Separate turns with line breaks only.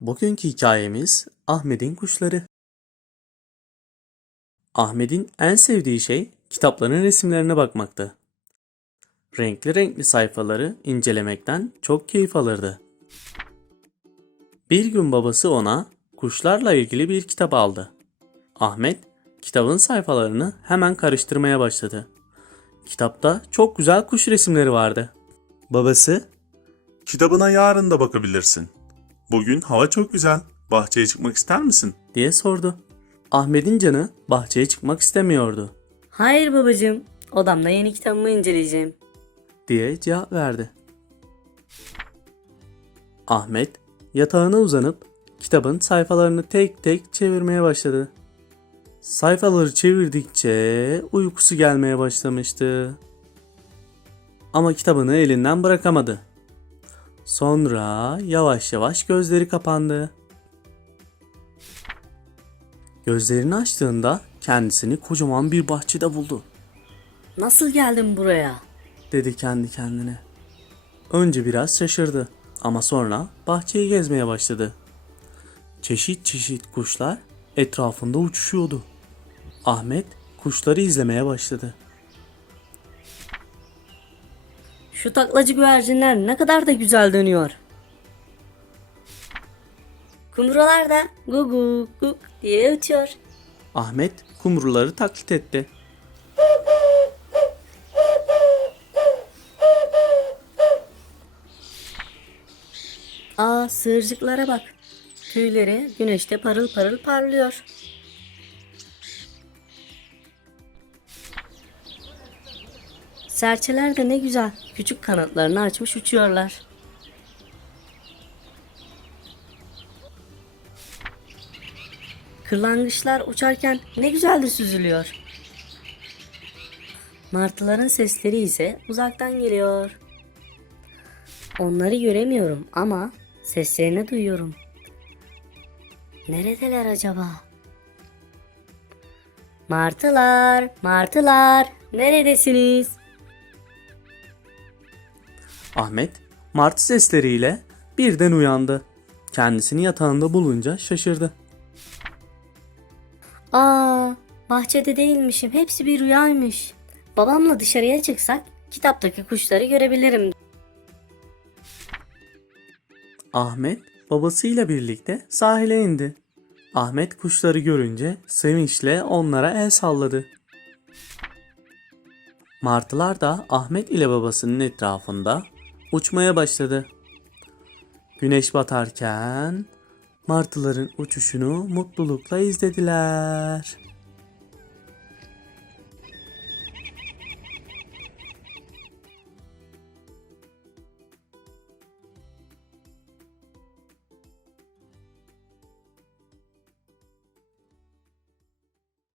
Bugünkü hikayemiz Ahmet'in kuşları. Ahmet'in en sevdiği şey kitapların resimlerine bakmaktı. Renkli renkli sayfaları incelemekten çok keyif alırdı. Bir gün babası ona kuşlarla ilgili bir kitap aldı. Ahmet kitabın sayfalarını hemen karıştırmaya başladı. Kitapta çok güzel kuş resimleri vardı. Babası
Kitabına yarın da bakabilirsin. Bugün hava çok güzel. Bahçeye çıkmak ister misin?
diye sordu. Ahmet'in canı bahçeye çıkmak istemiyordu
Hayır babacığım. Odamda yeni kitabımı inceleyeceğim.
diye cevap verdi. Ahmet yatağına uzanıp kitabın sayfalarını tek tek çevirmeye başladı. Sayfaları çevirdikçe uykusu gelmeye başlamıştı. Ama kitabını elinden bırakamadı. Sonra yavaş yavaş gözleri kapandı. Gözlerini açtığında kendisini kocaman bir bahçede buldu.
Nasıl geldin buraya?
dedi kendi kendine. Önce biraz şaşırdı ama sonra bahçeyi gezmeye başladı. Çeşit çeşit kuşlar etrafında uçuşuyordu. Ahmet kuşları izlemeye başladı.
Şu taklacı güvercinler ne kadar da güzel dönüyor. Kumrular da gugu guk diye ötüyor.
Ahmet kumruları taklit etti.
Aa sığırcıklara bak. Tüyleri güneşte parıl parıl parlıyor. Serçeler de ne güzel. Küçük kanatlarını açmış uçuyorlar. Kırlangıçlar uçarken ne güzel de süzülüyor. Martıların sesleri ise uzaktan geliyor. Onları göremiyorum ama seslerini duyuyorum. Neredeler acaba? Martılar, martılar, neredesiniz?
Ahmet martı sesleriyle birden uyandı. Kendisini yatağında bulunca şaşırdı.
Aa, bahçede değilmişim. Hepsi bir rüyaymış. Babamla dışarıya çıksak kitaptaki kuşları görebilirim.
Ahmet babasıyla birlikte sahile indi. Ahmet kuşları görünce sevinçle onlara el salladı. Martılar da Ahmet ile babasının etrafında uçmaya başladı. Güneş batarken martıların uçuşunu mutlulukla izlediler.